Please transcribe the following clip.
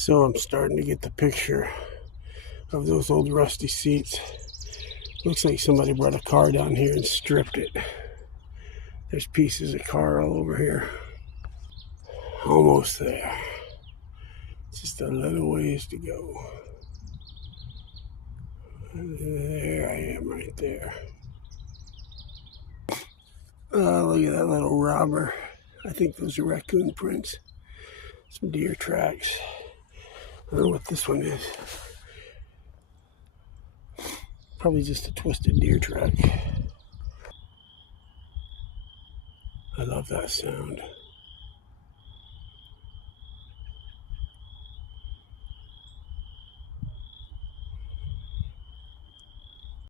So I'm starting to get the picture of those old rusty seats. Looks like somebody brought a car down here and stripped it. There's pieces of car all over here. Almost there. Just a little ways to go. There I am right there. Oh, look at that little robber. I think those are raccoon prints. Some deer tracks. I don't know what this one is. Probably just a twisted deer track. I love that sound.